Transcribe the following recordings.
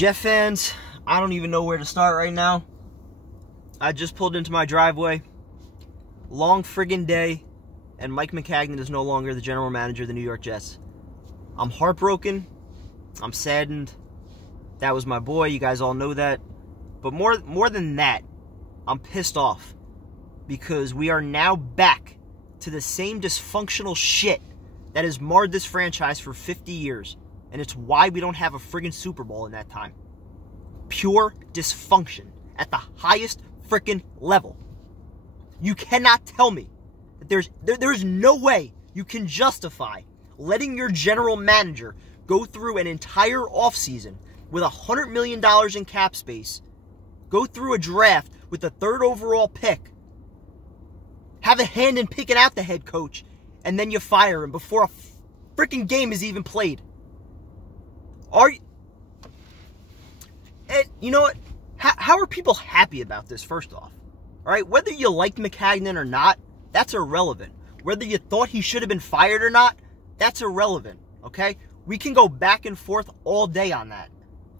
Jet fans, I don't even know where to start right now. I just pulled into my driveway. Long friggin' day, and Mike Maccagnan is no longer the general manager of the New York Jets. I'm heartbroken. I'm saddened. That was my boy. You guys all know that. But more than that, I'm pissed off because we are now back to the same dysfunctional shit that has marred this franchise for 50 years. And it's why we don't have a friggin' Super Bowl in that time. Pure dysfunction at the highest frickin' level. You cannot tell me that there's no way you can justify letting your general manager go through an entire offseason with $100 million in cap space, go through a draft with the 3rd overall pick, have a hand in picking out the head coach, and then you fire him before a freaking game is even played. You know what? How are people happy about this, first off? All right, whether you liked Maccagnan or not, that's irrelevant. Whether you thought he should have been fired or not, that's irrelevant, okay? We can go back and forth all day on that,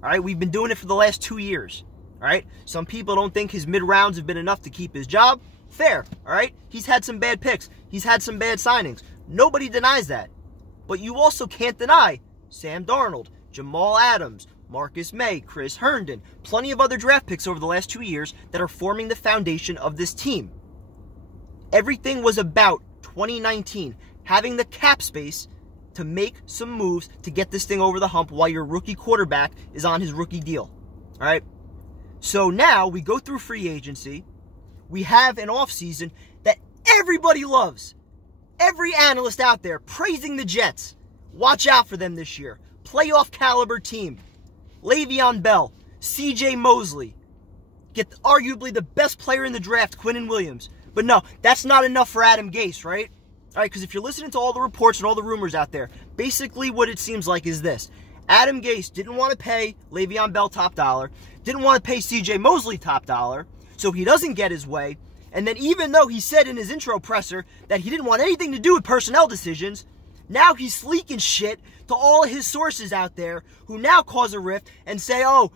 all right? We've been doing it for the last 2 years, all right? Some people don't think his mid-rounds have been enough to keep his job. Fair, all right? He's had some bad picks. He's had some bad signings. Nobody denies that. But you also can't deny Sam Darnold, Jamal Adams, Marcus May, Chris Herndon, plenty of other draft picks over the last 2 years that are forming the foundation of this team. Everything was about 2019, having the cap space to make some moves to get this thing over the hump while your rookie quarterback is on his rookie deal. All right? So now we go through free agency. We have an offseason that everybody loves. Every analyst out there praising the Jets. Watch out for them this year. Playoff caliber team. Le'Veon Bell, C.J. Mosley, get arguably the best player in the draft, Quinnen Williams. But no, that's not enough for Adam Gase, right? All right, because if you're listening to all the reports and all the rumors out there, basically what it seems like is this. Adam Gase didn't want to pay Le'Veon Bell top dollar, didn't want to pay C.J. Mosley top dollar, so he doesn't get his way. And then even though he said in his intro presser that he didn't want anything to do with personnel decisions, now he's leaking shit to all of his sources out there who now cause a rift and say, oh,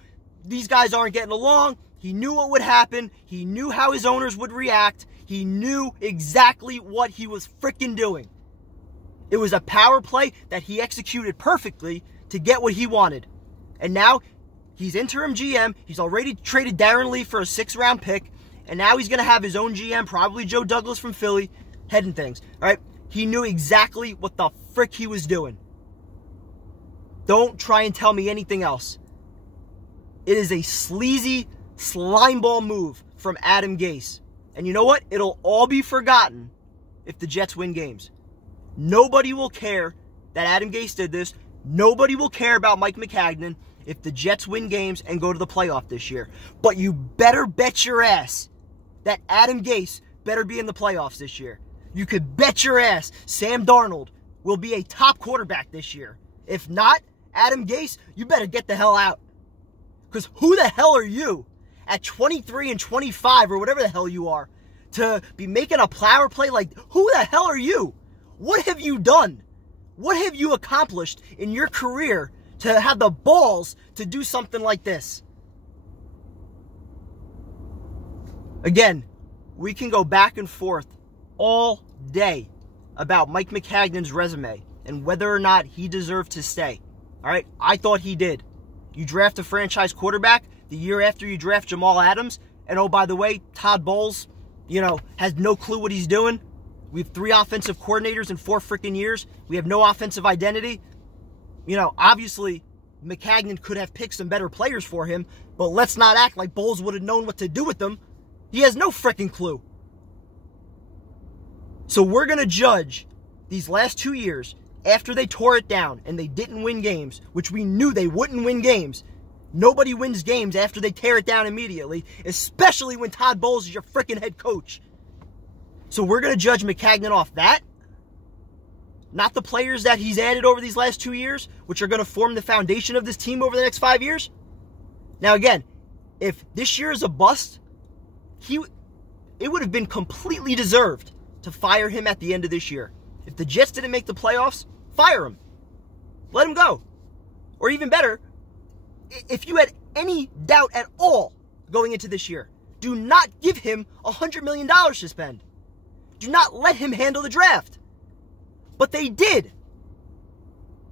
these guys aren't getting along. He knew what would happen. He knew how his owners would react. He knew exactly what he was freaking doing. It was a power play that he executed perfectly to get what he wanted. And now he's interim GM. He's already traded Darren Lee for a 6th-round pick. And now he's going to have his own GM, probably Joe Douglas from Philly, heading things. All right? He knew exactly what the frick he was doing. Don't try and tell me anything else. It is a sleazy slimeball move from Adam Gase. And you know what? It'll all be forgotten if the Jets win games. Nobody will care that Adam Gase did this. Nobody will care about Mike Maccagnan if the Jets win games and go to the playoff this year. But you better bet your ass that Adam Gase better be in the playoffs this year. You could bet your ass Sam Darnold will be a top quarterback this year. If not, Adam Gase, you better get the hell out. Because who the hell are you at 23 and 25 or whatever the hell you are to be making a power play like, who the hell are you? What have you done? What have you accomplished in your career to have the balls to do something like this? Again, we can go back and forth all day about Mike Maccagnan's resume and whether or not he deserved to stay. All right, I thought he did. You draft a franchise quarterback the year after you draft Jamal Adams, and oh, by the way, Todd Bowles, has no clue what he's doing. We have 3 offensive coordinators in 4 freaking years. We have no offensive identity. Obviously, Maccagnan could have picked some better players for him, but let's not act like Bowles would have known what to do with them. He has no freaking clue. So we're going to judge these last 2 years after they tore it down and they didn't win games, which we knew they wouldn't win games. Nobody wins games after they tear it down immediately, especially when Todd Bowles is your freaking head coach. So we're going to judge Maccagnan off that, not the players that he's added over these last 2 years, which are going to form the foundation of this team over the next 5 years. Now again, if this year is a bust, it would have been completely deserved to fire him at the end of this year. If the Jets didn't make the playoffs, fire him. Let him go. Or even better, if you had any doubt at all going into this year, do not give him $100 million to spend. Do not let him handle the draft. But they did.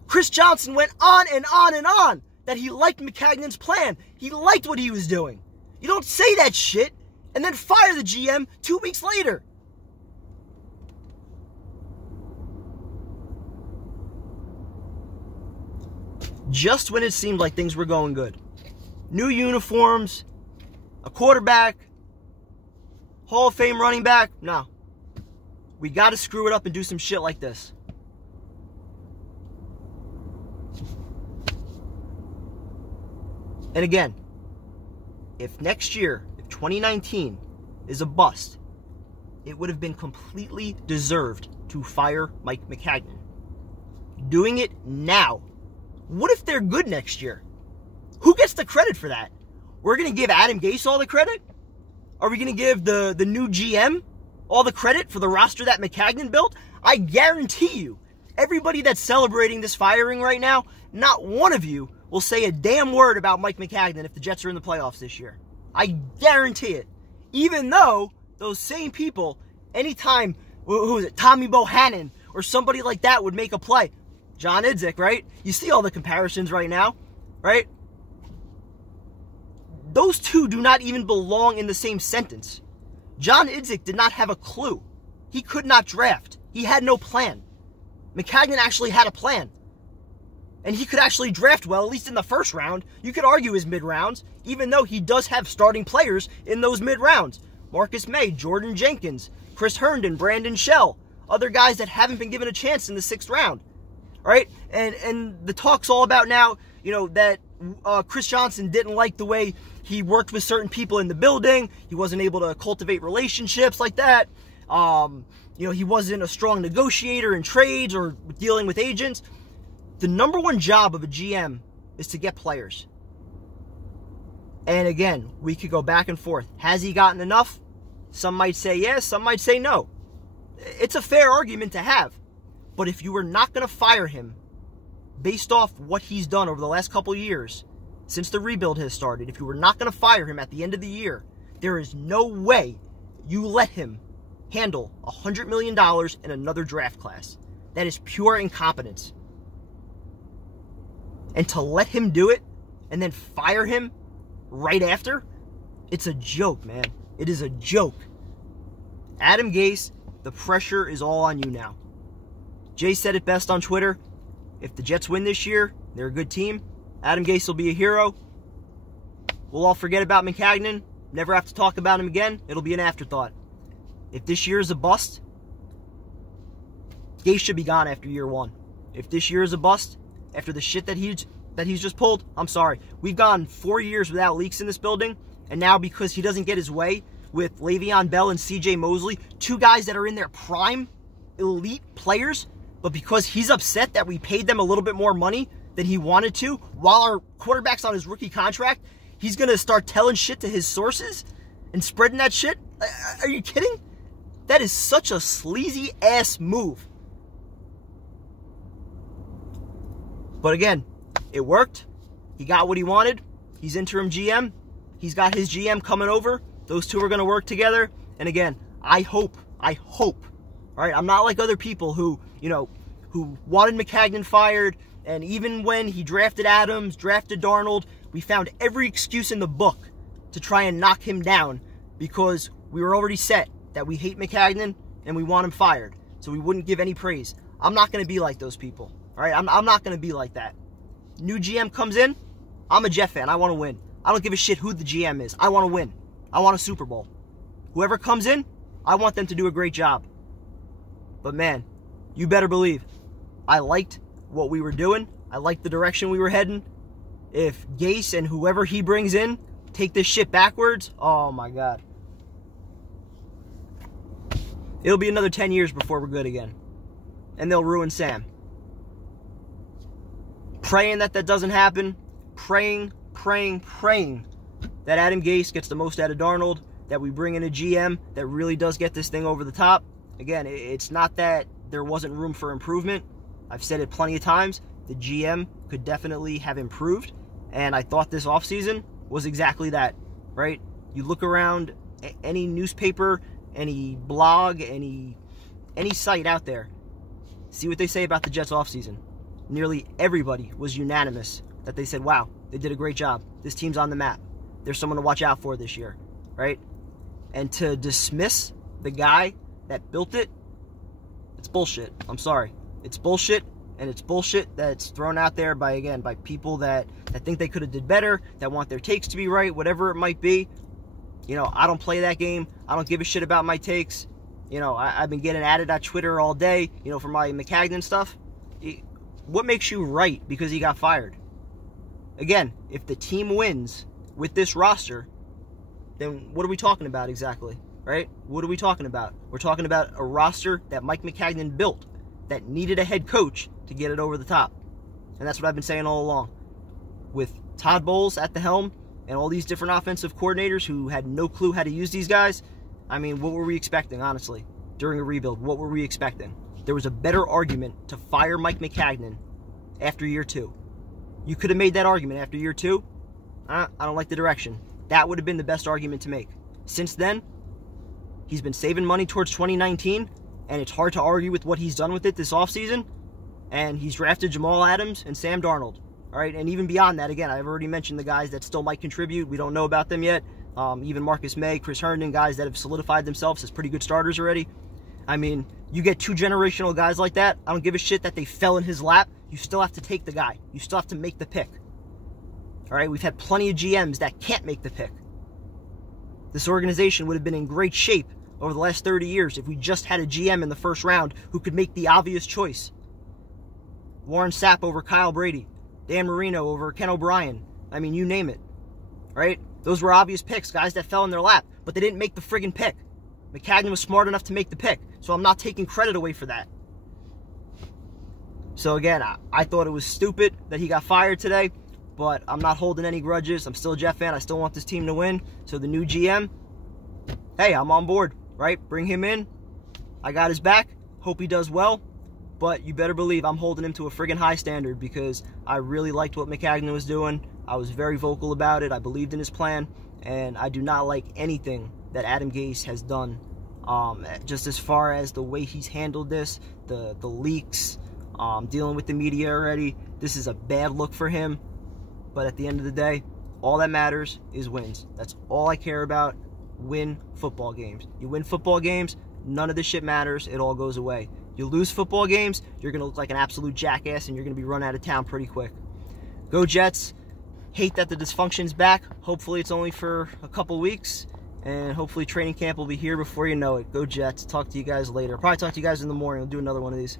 Chris Johnson went on and on and on that he liked Maccagnan's plan. He liked what he was doing. You don't say that shit and then fire the GM 2 weeks later. Just when it seemed like things were going good. New uniforms, a quarterback, Hall of Fame running back. No. We got to screw it up and do some shit like this. And again, if next year, if 2019 is a bust, it would have been completely deserved to fire Mike Maccagnan. Doing it now. What if they're good next year? Who gets the credit for that? We're going to give Adam Gase all the credit? Are we going to give the new GM all the credit for the roster that Maccagnan built? I guarantee you, everybody that's celebrating this firing right now, not one of you will say a damn word about Mike Maccagnan if the Jets are in the playoffs this year. I guarantee it. Even though those same people, anytime, who is it, Tommy Bohannon or somebody like that would make a play, John Idzik, right? You see all the comparisons right now, right? Those two do not even belong in the same sentence. John Idzik did not have a clue. He could not draft. He had no plan. Maccagnan actually had a plan. And he could actually draft well, at least in the first round. You could argue his mid-rounds, even though he does have starting players in those mid-rounds. Marcus May, Jordan Jenkins, Chris Herndon, Brandon Shell, other guys that haven't been given a chance in the 6th round. Right? And the talk's all about now, that Chris Johnson didn't like the way he worked with certain people in the building. He wasn't able to cultivate relationships like that. He wasn't a strong negotiator in trades or dealing with agents. The number one job of a GM is to get players. And again, we could go back and forth. Has he gotten enough? Some might say yes, some might say no. It's a fair argument to have. But if you were not going to fire him based off what he's done over the last couple of years, since the rebuild has started, if you were not going to fire him at the end of the year, there is no way you let him handle $100 million in another draft class. That is pure incompetence. And to let him do it and then fire him right after, it's a joke, man. It is a joke. Adam Gase, the pressure is all on you now. Jay said it best on Twitter. If the Jets win this year, they're a good team. Adam Gase will be a hero. We'll all forget about Maccagnan. Never have to talk about him again. It'll be an afterthought. If this year is a bust, Gase should be gone after year 1. If this year is a bust, after the shit that he's just pulled, I'm sorry. We've gone 4 years without leaks in this building, and now because he doesn't get his way with Le'Veon Bell and C.J. Mosley, 2 guys that are in their prime, elite players, but because he's upset that we paid them a little bit more money than he wanted to, while our quarterback's on his rookie contract, he's going to start telling shit to his sources and spreading that shit? Are you kidding? That is such a sleazy-ass move. But again, it worked. He got what he wanted. He's interim GM. He's got his GM coming over. Those two are going to work together. And again, I hope, all right, I'm not like other people who wanted Maccagnan fired, and even when he drafted Adams, drafted Darnold, we found every excuse in the book to try and knock him down because we were already set that we hate Maccagnan and we want him fired. So we wouldn't give any praise. I'm not going to be like those people. All right, I'm not going to be like that. New GM comes in, I'm a Jet fan. I want to win. I don't give a shit who the GM is. I want to win. I want a Super Bowl. Whoever comes in, I want them to do a great job. But man, you better believe, I liked what we were doing. I liked the direction we were heading. If Gase and whoever he brings in take this shit backwards, oh my God. It'll be another 10 years before we're good again. And they'll ruin Sam. Praying that doesn't happen. Praying that Adam Gase gets the most out of Darnold, that we bring in a GM that really does get this thing over the top. Again, it's not that there wasn't room for improvement. I've said it plenty of times. The GM could definitely have improved, And I thought this offseason was exactly that, right? You look around any newspaper, any blog, any site out there, see what they say about the Jets offseason. Nearly everybody was unanimous that they said, wow, they did a great job. This team's on the map. There's someone to watch out for this year, right? And to dismiss the guy that built it, it's bullshit. I'm sorry. It's bullshit, and it's bullshit that's thrown out there by people that think they could have did better, that want their takes to be right, whatever it might be. You know, I don't play that game. I don't give a shit about my takes. You know, I've been getting at it at Twitter all day, you know, for my Maccagnan stuff. What makes you right because he got fired? Again, if the team wins with this roster, then what are we talking about exactly, right? What are we talking about? We're talking about a roster that Mike Maccagnan built that needed a head coach to get it over the top. And that's what I've been saying all along. With Todd Bowles at the helm and all these different offensive coordinators who had no clue how to use these guys, I mean, what were we expecting, honestly, during a rebuild? What were we expecting? There was a better argument to fire Mike Maccagnan after year 2. You could have made that argument after year 2. I don't like the direction. That would have been the best argument to make. Since then, he's been saving money towards 2019, and it's hard to argue with what he's done with it this offseason. And he's drafted Jamal Adams and Sam Darnold. All right, and even beyond that, again, I've already mentioned the guys that still might contribute. We don't know about them yet. Even Marcus May, Chris Herndon, guys that have solidified themselves as pretty good starters already. I mean, you get 2 generational guys like that. I don't give a shit that they fell in his lap. You still have to take the guy. You still have to make the pick. All right, we've had plenty of GMs that can't make the pick. This organization would have been in great shape over the last 30 years if we just had a GM in the first round who could make the obvious choice. Warren Sapp over Kyle Brady. Dan Marino over Ken O'Brien. I mean, you name it. Right? Those were obvious picks, guys that fell in their lap, but they didn't make the friggin' pick. Maccagnan was smart enough to make the pick, so I'm not taking credit away for that. So again, I thought it was stupid that he got fired today, but I'm not holding any grudges. I'm still a Jet fan. I still want this team to win. So the new GM, hey, I'm on board, right? Bring him in. I got his back. Hope he does well. But you better believe I'm holding him to a friggin' high standard because I really liked what Maccagnan was doing. I was very vocal about it. I believed in his plan. And I do not like anything that Adam Gase has done. Just as far as the way he's handled this, the leaks, dealing with the media already. This is a bad look for him. But at the end of the day, all that matters is wins. That's all I care about. Win football games. You win football games, none of this shit matters. It all goes away. You lose football games, you're going to look like an absolute jackass and you're going to be run out of town pretty quick. Go Jets. Hate that the dysfunction's back. Hopefully it's only for a couple weeks. And hopefully training camp will be here before you know it. Go Jets. Talk to you guys later. Probably talk to you guys in the morning. I'll do another one of these.